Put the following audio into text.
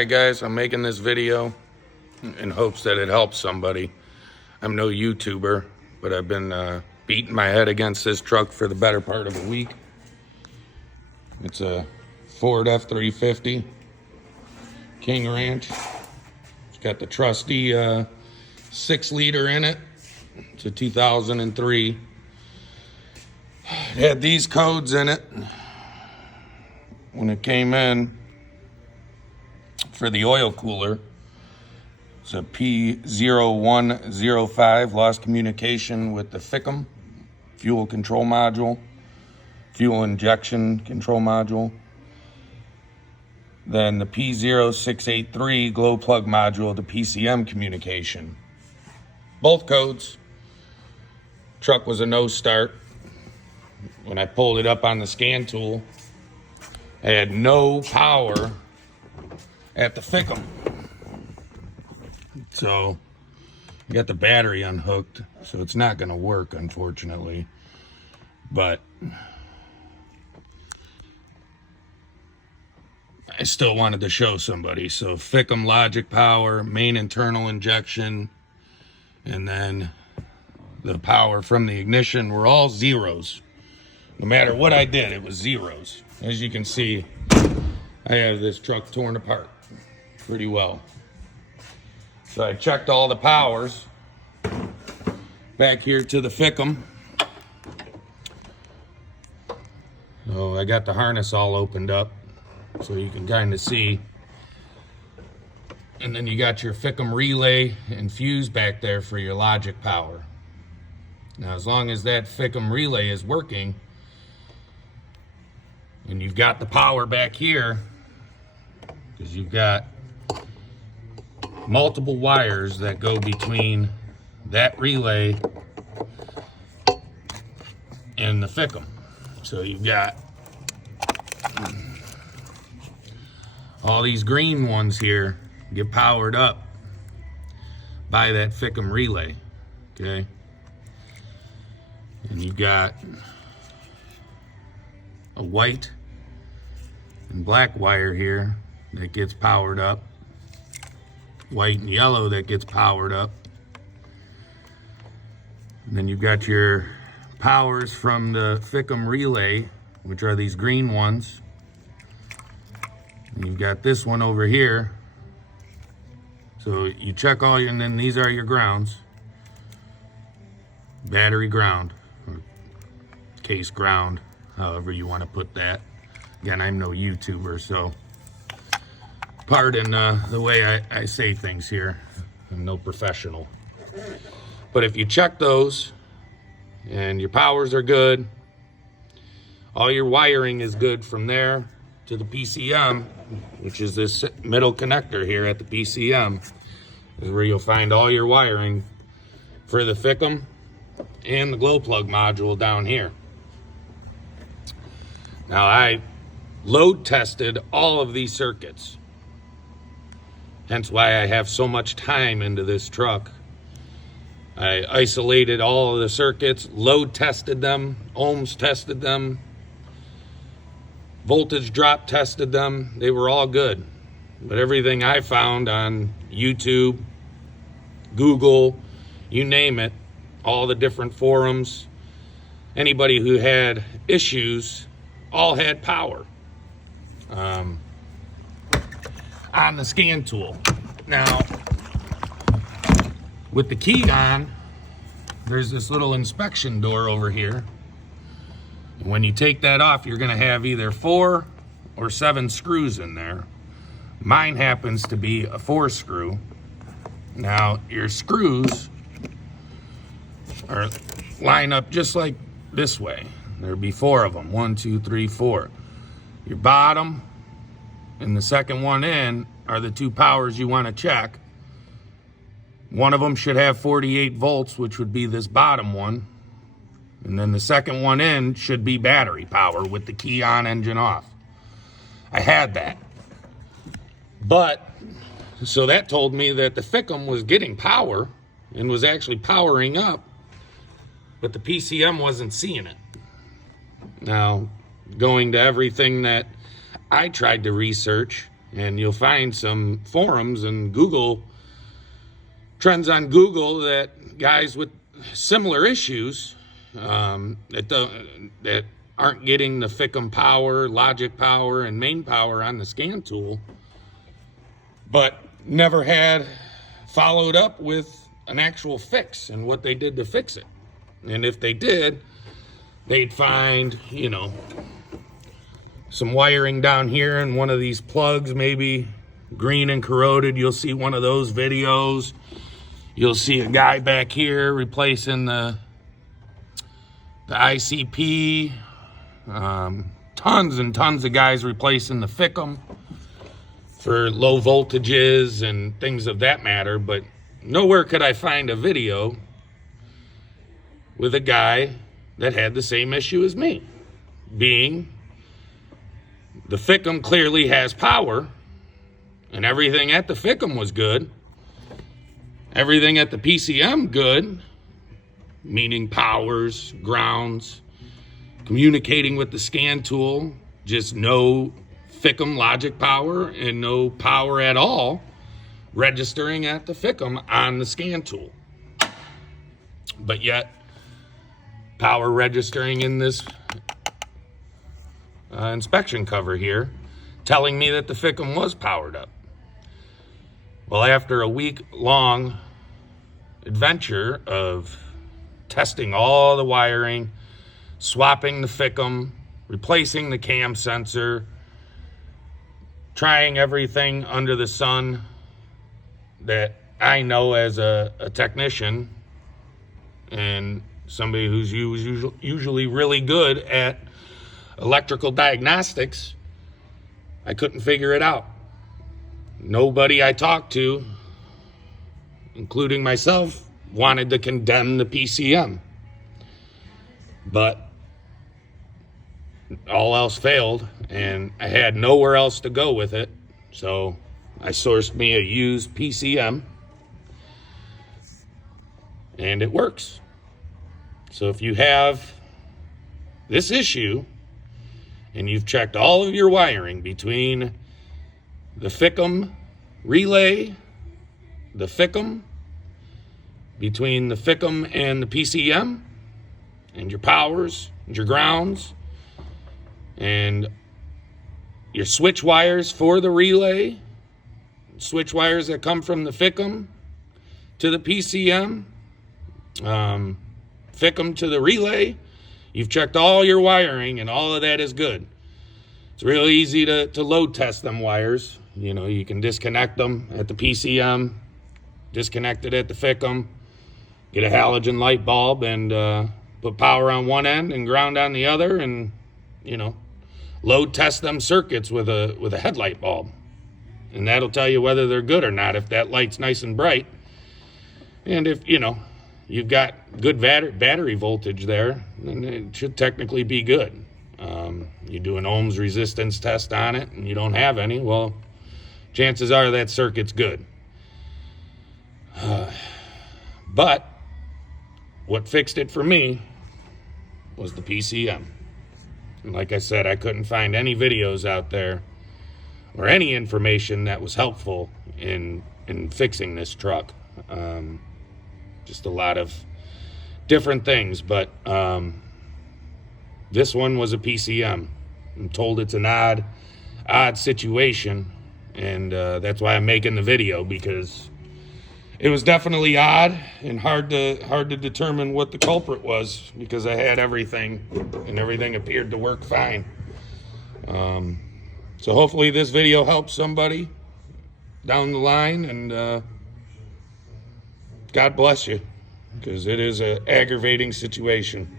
Hey guys, I'm making this video in hopes that it helps somebody. I'm no YouTuber, but I've been beating my head against this truck for the better part of a week. It's a Ford F-350 King Ranch. It's got the trusty 6-liter in it. It's a 2003. It had these codes in it when it came in for the oil cooler. It's a P0105, lost communication with the ficm, fuel control module, fuel injection control module. Then the P0683 glow plug module, the PCM communication. Both codes. Truck was a no start. When I pulled it up on the scan tool, I had no power at the ficm. So I got the battery unhooked, so it's not going to work, unfortunately. But I still wanted to show somebody. So ficm logic power, main internal injection, and then the power from the ignition were all zeros. No matter what I did, it was zeros. As you can see, I have this truck torn apart pretty well. So I checked all the powers back here to the ficm. So I got the harness all opened up so you can kind of see. And then you got your ficm relay and fuse back there for your logic power. Now, as long as that ficm relay is working and you've got the power back here, because you've got multiple wires that go between that relay and the ficm. So you've got all these green ones here get powered up by that ficm relay, okay? And you've got a white and black wire here that gets powered up, white and yellow that gets powered up. And then you've got your powers from the ficm relay, which are these green ones. And you've got this one over here. So you check all your, and then these are your grounds. Battery ground, or case ground, however you want to put that. Again, I'm no YouTuber, so pardon the way I say things here. I'm no professional. But if you check those and your powers are good, all your wiring is good from there to the PCM, which is this middle connector here at the PCM, is where you'll find all your wiring for the ficm and the glow plug module down here. Now, I load tested all of these circuits. Hence why I have so much time into this truck. I isolated all of the circuits, load tested them, ohms tested them, voltage drop tested them. They were all good. But everything I found on YouTube, Google, you name it, all the different forums, anybody who had issues, all had power on the scan tool. Now, with the key on, there's this little inspection door over here. When you take that off, you're going to have either 4 or 7 screws in there. Mine happens to be a 4 screw. Now, your screws are line up just like this way. There'll be 4 of them. 1, 2, 3, 4. Your bottom and the second one in are the 2 powers you want to check. One of them should have 48 volts, which would be this bottom one. And then the second one in should be battery power with the key on, engine off. I had that. But, so that told me that the ficm was getting power and was actually powering up, but the PCM wasn't seeing it. Now, going to everything that I tried to research, And you'll find some forums and Google trends on Google that guys with similar issues that aren't getting the ficm power, logic power, and main power on the scan tool, but never had followed up with an actual fix and what they did to fix it. And if they did, they'd find, you know, some wiring down here and one of these plugs maybe green and corroded. You'll see one of those videos. You'll see a guy back here replacing the ICP. Tons and tons of guys replacing the ficm for low voltages and things of that matter, but nowhere could I find a video with a guy that had the same issue as me, being the ficm clearly has power, and everything at the ficm was good. Everything at the PCM good, meaning powers, grounds, communicating with the scan tool, just no ficm logic power and no power at all registering at the ficm on the scan tool. But yet, power registering in this inspection cover here, telling me that the ficm was powered up. Well, after a week-long adventure of testing all the wiring, swapping the ficm, replacing the cam sensor, trying everything under the sun that I know as a technician and somebody who's usually really good at electrical diagnostics, I couldn't figure it out. Nobody I talked to, including myself, wanted to condemn the PCM. But all else failed, and I had nowhere else to go with it. So I sourced me a used PCM, and it works. So if you have this issue, and you've checked all of your wiring between the ficm relay, the ficm, between the ficm and the PCM, and your powers, and your grounds, and your switch wires for the relay, switch wires that come from the ficm to the PCM, ficm to the relay, you've checked all your wiring and all of that is good. It's really easy to load test them wires. You know, you can disconnect them at the PCM, disconnect it at the ficm, get a halogen light bulb and put power on one end and ground on the other, and, you know, load test them circuits with a headlight bulb. And that'll tell you whether they're good or not if that light's nice and bright. And if, you know, you've got good battery voltage there, then it should technically be good. You do an ohms resistance test on it and you don't have any, well, chances are that circuit's good. But what fixed it for me was the PCM. And like I said, I couldn't find any videos out there or any information that was helpful in fixing this truck. Just a lot of different things, but this one was a PCM. I'm told it's an odd situation, and that's why I'm making the video, because it was definitely odd and hard to determine what the culprit was, because I had everything and everything appeared to work fine. So hopefully this video helps somebody down the line, and God bless you, because it is an aggravating situation.